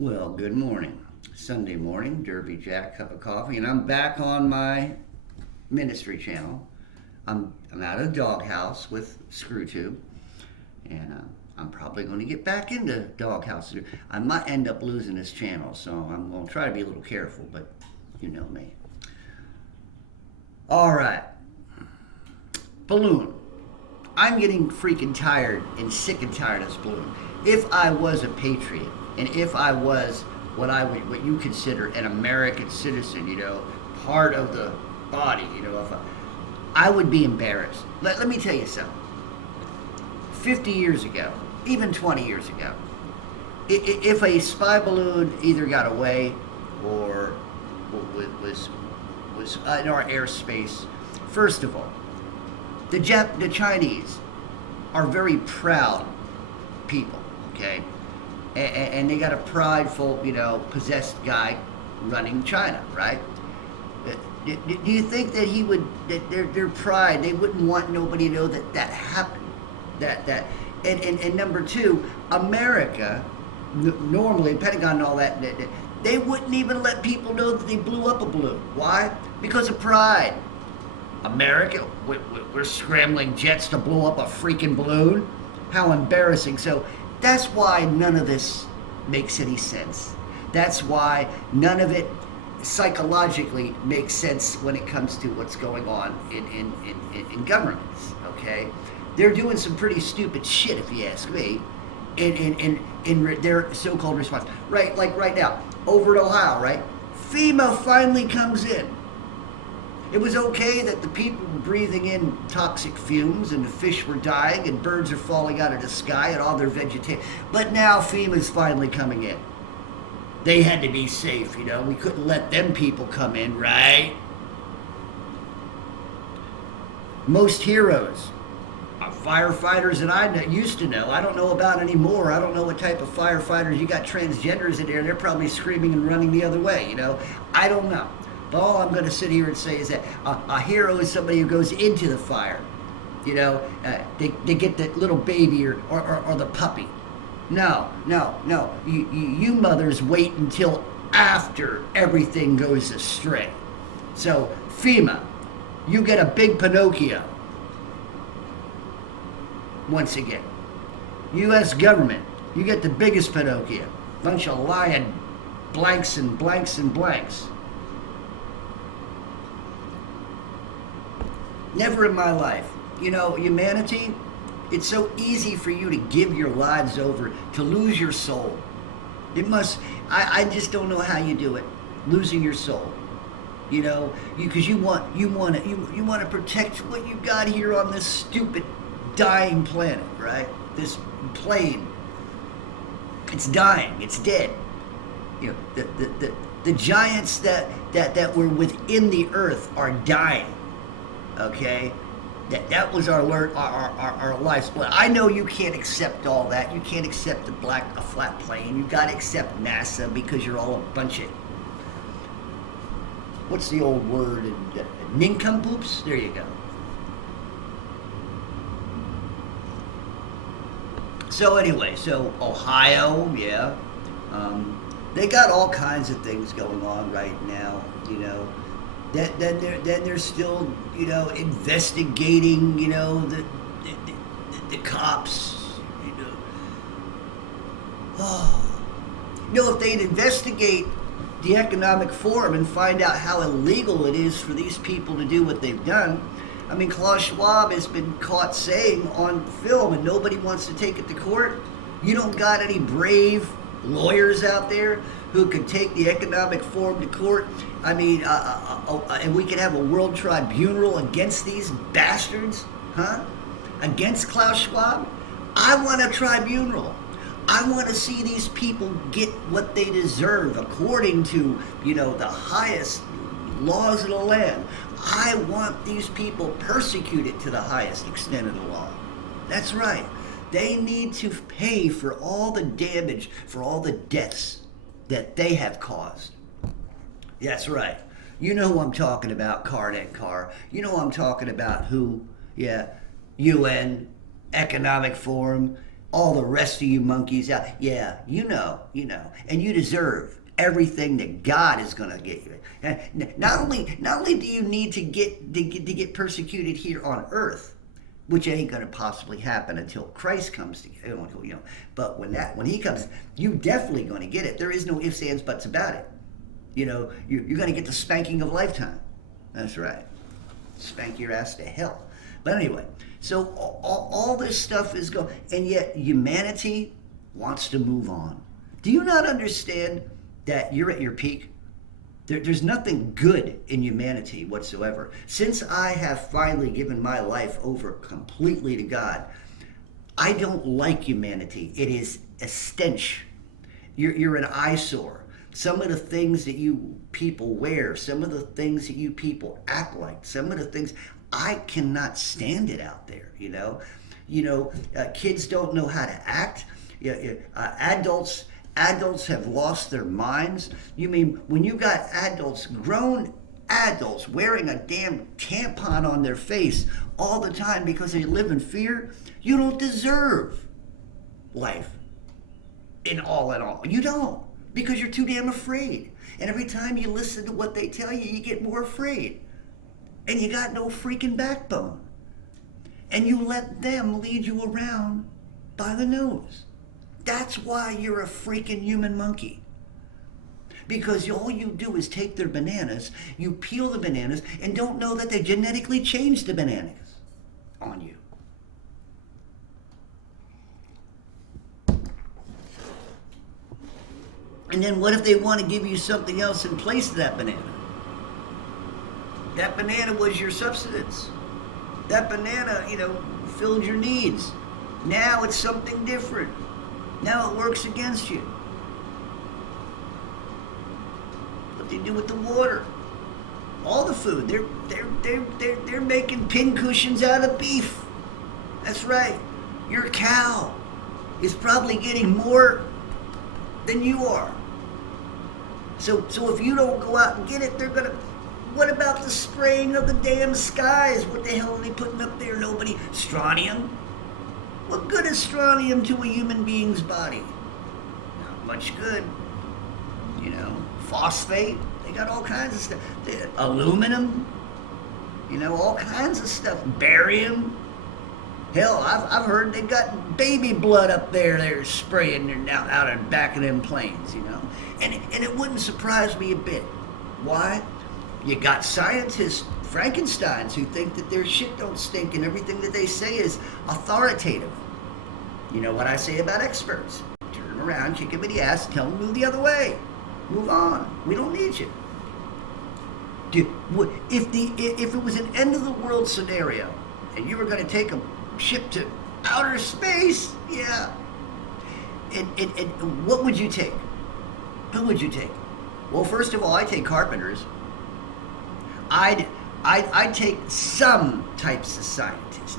Well, good morning. Sunday morning, Derby Jack cup of coffee, and I'm back on my ministry channel. I'm out of the doghouse with ScrewTube, and I'm probably going to get back into doghouse. I might end up losing this channel, so I'm going to try to be a little careful, but you know me. All right, balloon. I'm getting freaking tired and sick and tired of this balloon. If I was a patriot, and if I was what you consider an American citizen, part of the body, if I would be embarrassed. Let me tell you something. 50 years ago, even 20 years ago, if a spy balloon either got away or was in our airspace, first of all, the Chinese are very proud people, okay? And they got a prideful, possessed guy running China, right? Do you think that their pride, they wouldn't want nobody to know that happened? And number two, America, normally, Pentagon and all that, they wouldn't even let people know that they blew up a balloon. Why? Because of pride. America, we're scrambling jets to blow up a freaking balloon? How embarrassing. So that's why none of this makes any sense. That's why none of it psychologically makes sense when it comes to what's going on in governments, okay? They're doing some pretty stupid shit, if you ask me, in their so-called response. Right, like right now, over at Ohio, right? FEMA finally comes in. It was okay that the people were breathing in toxic fumes and the fish were dying and birds are falling out of the sky and all their vegetation. But now FEMA's finally coming in. They had to be safe, We couldn't let them people come in, right? Most heroes are firefighters that I used to know. I don't know about anymore. I don't know what type of firefighters. You got transgenders in there. They're probably screaming and running the other way, I don't know. But all I'm going to sit here and say is that a hero is somebody who goes into the fire. They get that little baby or the puppy. No. You mothers wait until after everything goes astray. So, FEMA, you get a big Pinocchio. Once again. U.S. government, you get the biggest Pinocchio. Bunch of lying blanks and blanks and blanks. Never in my life. Humanity, it's so easy for you to give your lives over, to lose your soul. It must, I just don't know how you do it, losing your soul. Because you want to protect what you got here on this stupid dying planet, right? This plane, it's dying, it's dead. The giants that were within the earth are dying. Okay, that was our life's blood. I know you can't accept all that. You can't accept a flat plane. You got to accept NASA because you're all a bunch of, what's the old word? Nincompoops. There you go. So anyway, Ohio, yeah, they got all kinds of things going on right now. Then they're still, investigating, the cops, if they'd investigate the Economic Forum and find out how illegal it is for these people to do what they've done. I mean, Klaus Schwab has been caught saying on film, and nobody wants to take it to court. You don't got any brave lawyers out there who could take the Economic Forum to court. I mean, and we could have a world tribunal against these bastards, huh? Against Klaus Schwab? I want a tribunal. I want to see these people get what they deserve according to, the highest laws of the land. I want these people persecuted to the highest extent of the law. That's right. They need to pay for all the damage, for all the deaths that they have caused. That's right. You know who I'm talking about, Carnet Carr. You know who I'm talking about, who? Yeah, UN, Economic Forum. All the rest of you monkeys out, yeah, and you deserve everything that God is going to get you. And not only do you need to get persecuted here on earth, which ain't going to possibly happen until Christ comes to. But when he comes, you definitely going to get it. There is no ifs, ands, buts about it. You're going to get the spanking of a lifetime. That's right. Spank your ass to hell. But anyway, so all this stuff is going, and yet humanity wants to move on. Do you not understand that you're at your peak? There's nothing good in humanity whatsoever. Since I have finally given my life over completely to God, I don't like humanity. It is a stench. You're an eyesore. Some of the things that you people wear, some of the things that you people act like, some of the things, I cannot stand it out there. Kids don't know how to act. Adults have lost their minds. You mean when you got grown adults wearing a damn tampon on their face all the time because they live in fear? You don't deserve life in all. You don't, because you're too damn afraid. And every time you listen to what they tell you, you get more afraid. And you got no freaking backbone. And you let them lead you around by the nose. That's why you're a freaking human monkey. Because all you do is take their bananas, you peel the bananas, and don't know that they genetically changed the bananas on you. And then what if they want to give you something else in place of that banana? That banana was your substance. That banana, filled your needs. Now it's something different. Now it works against you. What they do with the water, all the food, they're making pin cushions out of beef. That's right. Your cow is probably getting more than you are. So if you don't go out and get it, they're gonna. What about the spraying of the damn skies? What the hell are they putting up there? Nobody. Strontium? What good is strontium to a human being's body? Not much good. Phosphate. They got all kinds of stuff. Aluminum. All kinds of stuff. Barium. Hell, I've heard they got baby blood up there they're spraying out in the back of them planes, And it wouldn't surprise me a bit. Why? You got scientists, Frankensteins, who think that their shit don't stink and everything that they say is authoritative. You know what I say about experts? Turn them around, kick them in the ass, tell them to move the other way. Move on. We don't need you. If it was an end of the world scenario and you were going to take a ship to outer space, yeah. And what would you take? Who would you take? Well, first of all, I'd take carpenters. I'd take some types of scientists,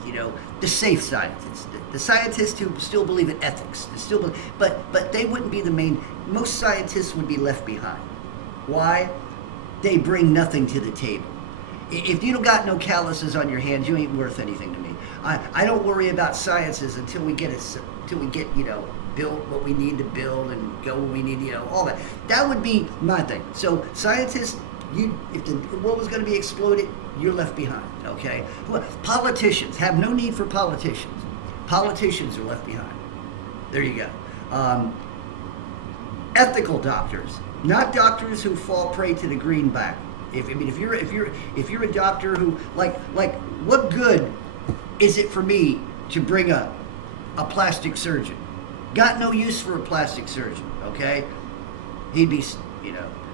the safe scientists, the scientists who still believe in ethics, but they wouldn't be the main. Most scientists would be left behind. Why? They bring nothing to the table. If you don't got no calluses on your hands, you ain't worth anything to me. I don't worry about sciences until we get built what we need to build and go where we need, all that. That would be my thing. So scientists. If the world was going to be exploded, you're left behind, okay? Politicians have no need for politicians. Politicians are left behind. There you go. Ethical doctors, not doctors who fall prey to the greenback. If you're a doctor who like what good is it for me to bring a plastic surgeon? Got no use for a plastic surgeon, okay? He'd be,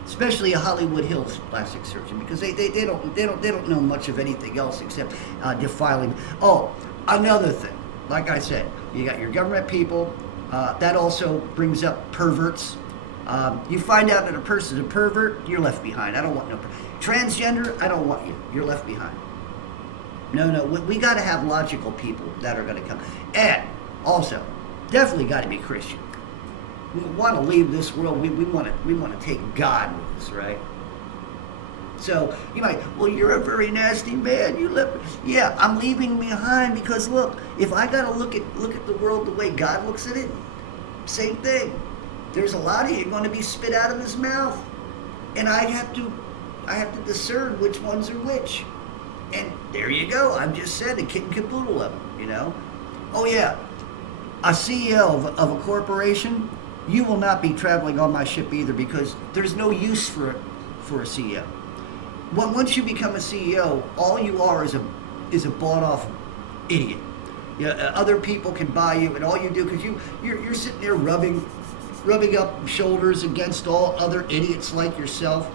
especially a Hollywood Hills plastic surgeon, because they don't know much of anything else except defiling. Oh, another thing, like I said, you got your government people. That also brings up perverts. You find out that a person's a pervert, you're left behind. I don't want no transgender. I don't want you. You're left behind. No, we got to have logical people that are going to come, and also definitely got to be Christian. We want to leave this world. We want to take God with us, right? So you might, well, you're a very nasty man. You live, yeah. I'm leaving behind because look, if I gotta look at the world the way God looks at it, same thing. There's a lot of you going to be spit out of His mouth, and I have to discern which ones are which. And there you go. I've just said a kit and caboodle of them. You know. Oh yeah, a CEO of a corporation, you will not be traveling on my ship either because there's no use for a CEO. Well, once you become a CEO, all you are is a bought off idiot. Yeah, other people can buy you, and all you do because you're sitting there rubbing up shoulders against all other idiots like yourself.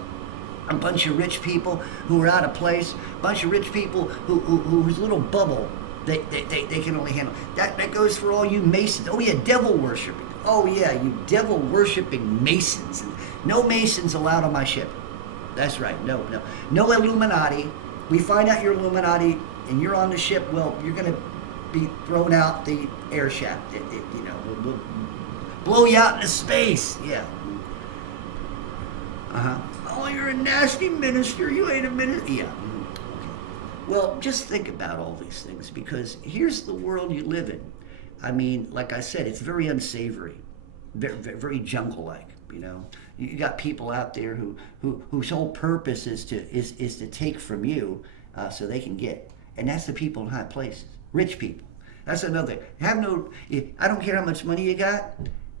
A bunch of rich people who are out of place. A bunch of rich people whose little bubble they can only handle. That goes for all you Masons. Oh yeah, devil worshiping. Oh yeah, you devil worshiping Masons. No Masons allowed on my ship. That's right. No Illuminati. We find out you're Illuminati and you're on the ship. Well, you're gonna be thrown out the air shaft. We'll blow you out into space. Yeah. Oh, you're a nasty minister. You ain't a minister. Yeah. Okay. Well, just think about all these things because here's the world you live in. I mean, like I said, it's very unsavory, very jungle-like. You know, you got people out there whose whole purpose is to take from you, so they can get, and that's the people in high places, rich people. That's another. I don't care how much money you got,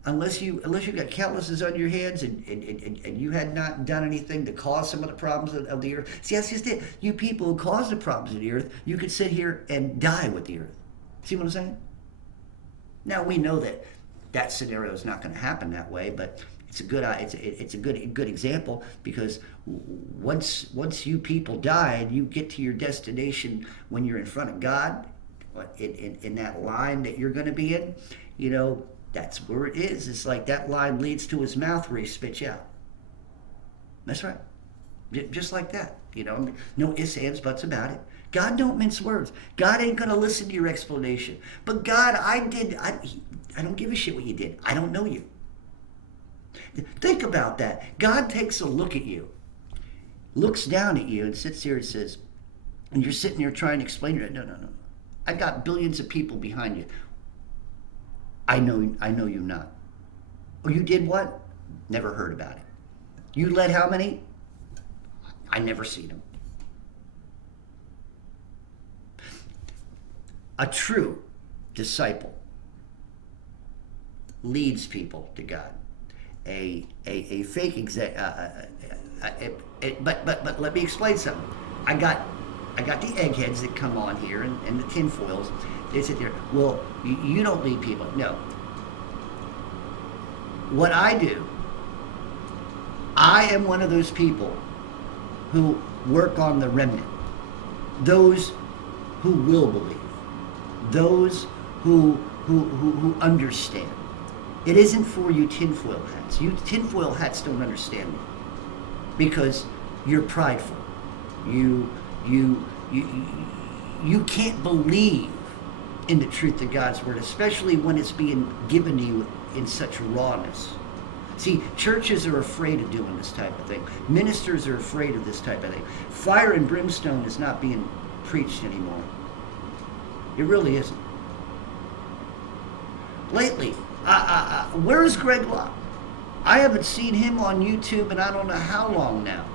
unless you got calluses on your hands and you had not done anything to cause some of the problems of the earth. See, that's just it. You people who cause the problems of the earth, you could sit here and die with the earth. See what I'm saying? Now we know that scenario is not going to happen that way, but it's a good example because once you people die and you get to your destination when you're in front of God, in that line that you're going to be in, you know, that's where it is. It's like that line leads to His mouth where He spits you out. That's right. Just like that. You know, no ifs, ands, buts about it. God don't mince words. God ain't going to listen to your explanation. But God, I don't give a shit what you did. I don't know you. Think about that. God takes a look at you, looks down at you and sits here and says, and you're sitting there trying to explain it. No. I got billions of people behind you. I know you not. Oh, you did what? Never heard about it. You led how many? I never seen them. A true disciple leads people to God. A fake but let me explain something. I got the eggheads that come on here and the tinfoils. They sit there. Well, you don't lead people. No. What I do, I am one of those people who work on the remnant. Those who will believe. Those who understand. It isn't for you tinfoil hats. You tinfoil hats don't understand me because you're prideful. You can't believe in the truth of God's word, especially when it's being given to you in such rawness. See, churches are afraid of doing this type of thing. Ministers are afraid of this type of thing. Fire and brimstone is not being preached anymore. It really isn't. Lately, where is Greg Locke? I haven't seen him on YouTube in I don't know how long now.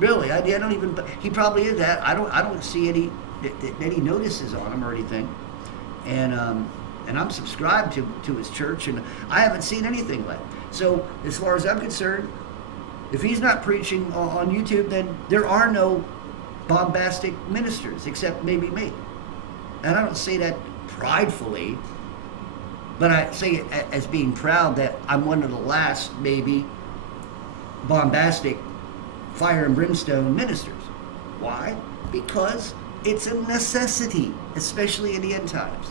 Really, I don't even. He probably is that. I don't see any that he notices on him or anything, and I'm subscribed to his church, and I haven't seen anything like. So as far as I'm concerned, if he's not preaching on YouTube, then there are no bombastic ministers except maybe me, and I don't say that pridefully. But I say it as being proud that I'm one of the last, maybe, bombastic fire and brimstone ministers. Why? Because it's a necessity, especially in the end times.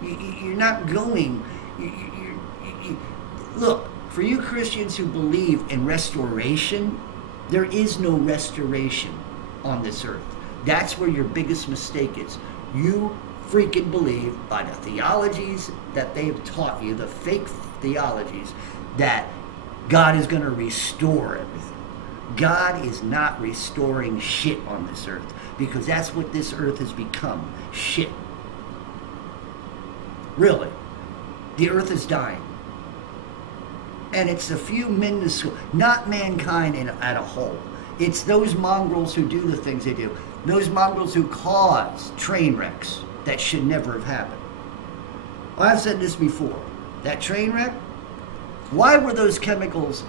You're not going... Look, for you Christians who believe in restoration, there is no restoration on this earth. That's where your biggest mistake is. You freaking believe by the theologies that they've taught you, the fake theologies, that God is going to restore everything. God is not restoring shit on this earth, because that's what this earth has become. Shit. Really. The earth is dying. And it's a few minuscule, not mankind at a whole. It's those mongrels who do the things they do. Those mongrels who cause train wrecks that should never have happened. Well, I've said this before. That train wreck, why were those chemicals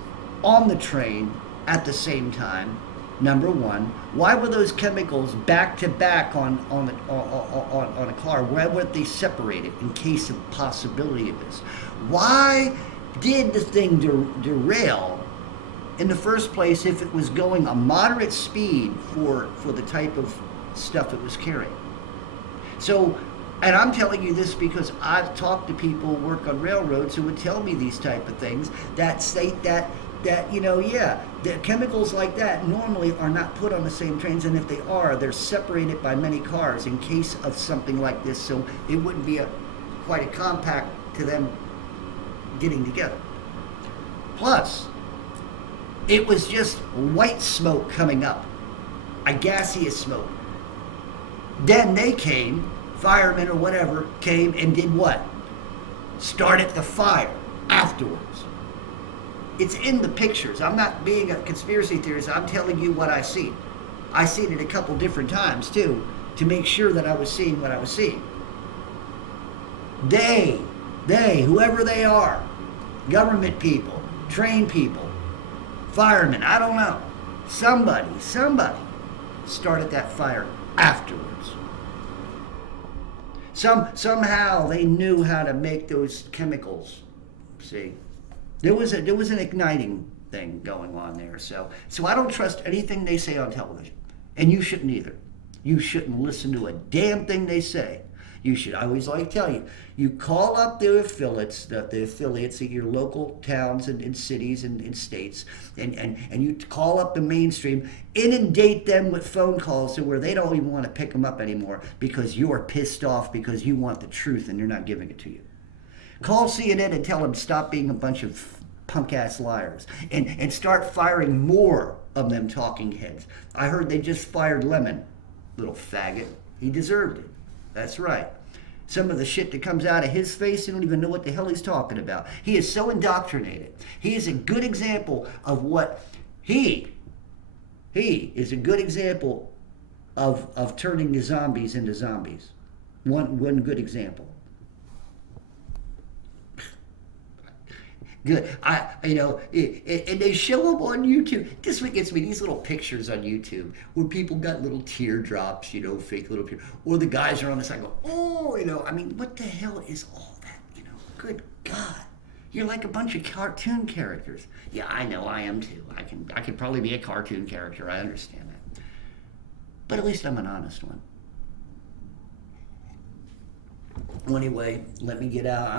on the train at the same time? Number one. Why were those chemicals back to back on a car? Why weren't they separated in case of possibility of this? Why did the thing derail in the first place if it was going a moderate speed for the type of stuff it was carrying? So, and I'm telling you this because I've talked to people who work on railroads who would tell me these type of things that say that the chemicals like that normally are not put on the same trains, and if they are, they're separated by many cars in case of something like this, so it wouldn't be quite a compact to them getting together. Plus, it was just white smoke coming up, a gaseous smoke. Then they came, firemen or whatever, came and did what? Started the fire afterwards. It's in the pictures. I'm not being a conspiracy theorist. I'm telling you what I see. I seen it a couple different times too, to make sure that I was seeing what I was seeing. They, whoever they are, government people, trained people, firemen, I don't know. Somebody started that fire afterwards. Somehow they knew how to make those chemicals. See, there was an igniting thing going on there. So I don't trust anything they say on television, and you shouldn't either. You shouldn't listen to a damn thing they say. You should. I always like to tell you, you call up the affiliates of your local towns and cities and states, and you call up the mainstream, inundate them with phone calls to where they don't even want to pick them up anymore because you're pissed off because you want the truth and they're not giving it to you. Call CNN and tell them to stop being a bunch of punk-ass liars and start firing more of them talking heads. I heard they just fired Lemon, little faggot. He deserved it. That's right. Some of the shit that comes out of his face, you don't even know what the hell he's talking about. He is so indoctrinated. He is a good example of what he is a good example of turning the zombies into zombies. One good example. Good. And they show them on YouTube. This what gets me, these little pictures on YouTube where people got little teardrops, fake little tears. Or the guys are on the side go, oh, I mean, what the hell is all that? Good God. You're like a bunch of cartoon characters. Yeah, I know, I am too. I could probably be a cartoon character. I understand that. But at least I'm an honest one. Well, anyway, let me get out.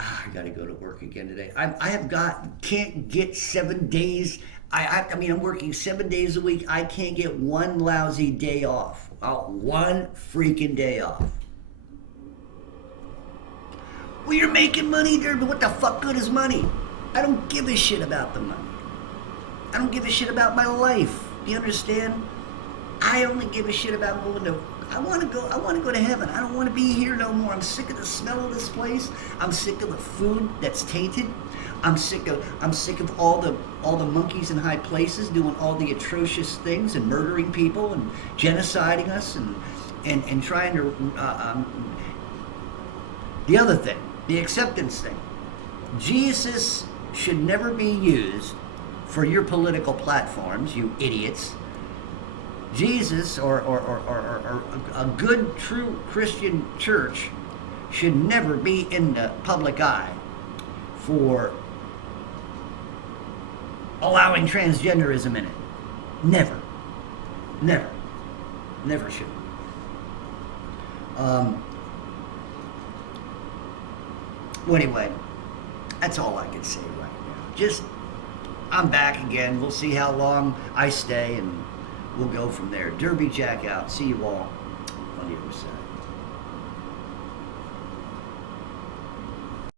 I got to go to work again today. Can't get 7 days. I'm working 7 days a week. I can't get one lousy day off. One freaking day off. Well, you're making money there, but what the fuck good is money? I don't give a shit about the money. I don't give a shit about my life. Do you understand? I only give a shit about going to. I want to go to heaven. I don't want to be here no more. I'm sick of the smell of this place. I'm sick of the food that's tainted. I'm sick of all the monkeys in high places doing all the atrocious things and murdering people and genociding us and trying to the other thing, the acceptance thing. Jesus should never be used for your political platforms, you idiots. Jesus or a good, true Christian church should never be in the public eye for allowing transgenderism in it. Never. Never. Never should. Well, anyway, that's all I can say right now. I'm back again. We'll see how long I stay and we'll go from there. Derby Jack out. See you all on the other side.